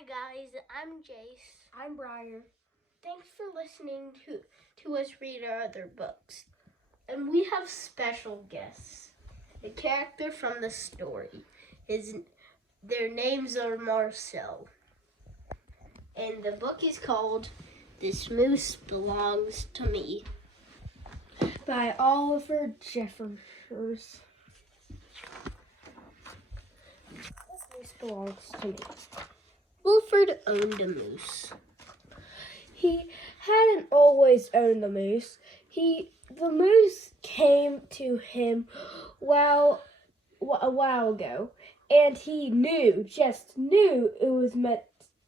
Hi guys, I'm Jase. I'm Briar. Thanks for listening to us read our other books. And we have special guests. A character from the story. Their names are Marcel. And the book is called This Moose Belongs to Me By Oliver Jeffers. This moose belongs to me. Wilford owned a moose. He hadn't always owned the moose. The moose came to him a while ago, and he just knew it was meant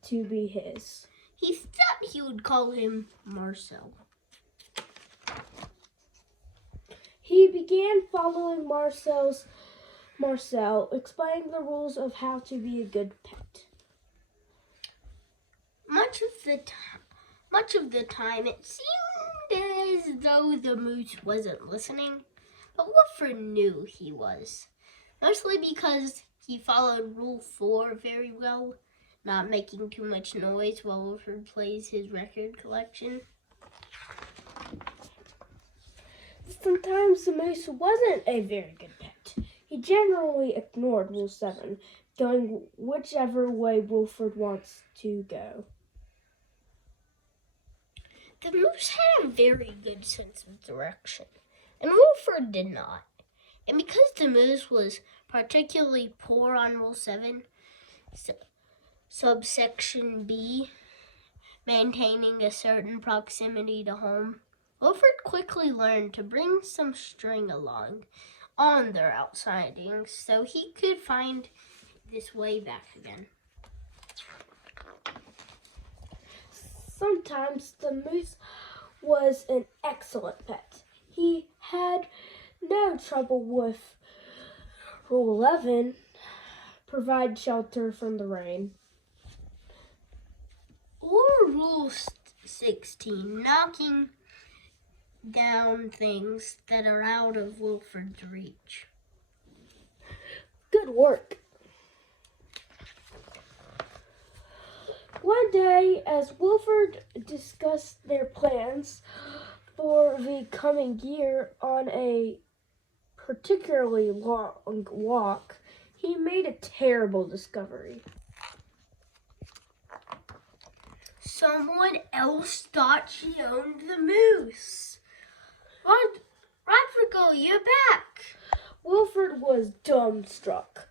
to be his. He thought he would call him Marcel. He began following Marcel, explaining the rules of how to be a good pet. Much of the time, it seemed as though the moose wasn't listening, but Wilford knew he was, mostly because he followed Rule 4 very well, not making too much noise while Wilford plays his record collection. Sometimes the moose wasn't a very good pet. He generally ignored Rule 7, going whichever way Wilford wants to go. The moose had a very good sense of direction, and Wilford did not. And because the moose was particularly poor on Rule 7, subsection B, maintaining a certain proximity to home, Wilford quickly learned to bring some string along on their outsidings so he could find this way back again. Sometimes the moose was an excellent pet. He had no trouble with Rule 11, provide shelter from the rain. Or Rule 16, knocking down things that are out of Wilford's reach. Good work. One day, as Wilford discussed their plans for the coming year on a particularly long walk, he made a terrible discovery. Someone else thought she owned the moose. Rodrigo, you're back. Wilford was dumbstruck.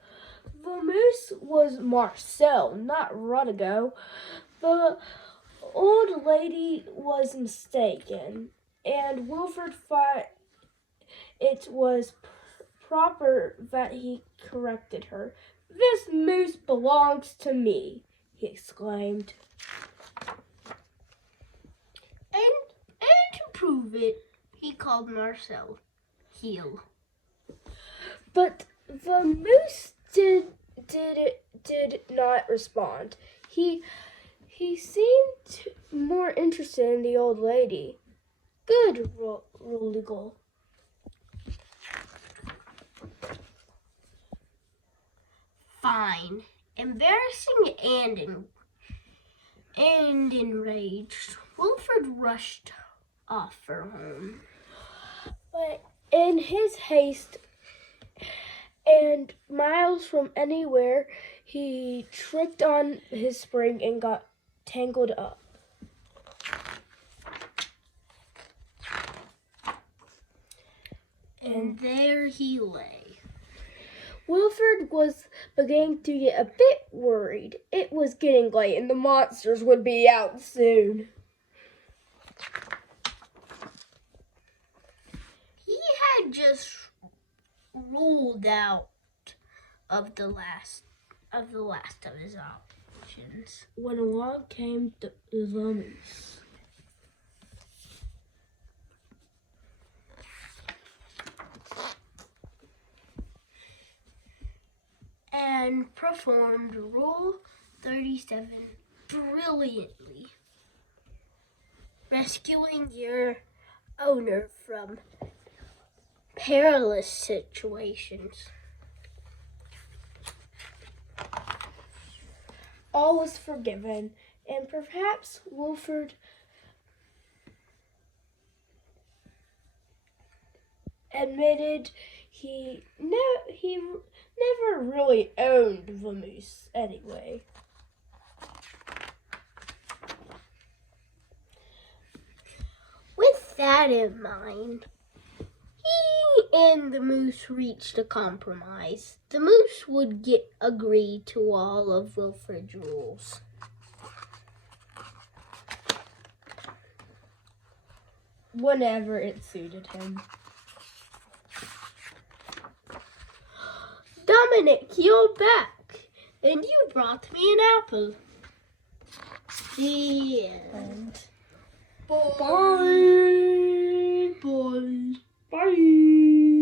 The moose was Marcel, not Rodrigo. The old lady was mistaken, and Wilford thought it was proper that he corrected her. "This moose belongs to me," he exclaimed. And to prove it, he called Marcel heel. But the moose did not respond. He seemed more interested in the old lady. "Good, Rodrigo." Fine. Embarrassing and enraged, Wilford rushed off for home. But in his haste and miles from anywhere, he tripped on his spring and got tangled up. And there he lay. Wilford was beginning to get a bit worried. It was getting late and the monsters would be out soon. He had just ruled out of the last of his options when along came the moose. And performed Rule 37 brilliantly, rescuing your owner from perilous situations. all was forgiven, and perhaps Wilford admitted he never really owned the moose anyway. With that in mind, he and the moose reached a compromise. The moose would agree to all of Wilford's rules. Whenever it suited him. Dominic, you're back, and you brought me an apple. The end. Bye. Bye. Bye.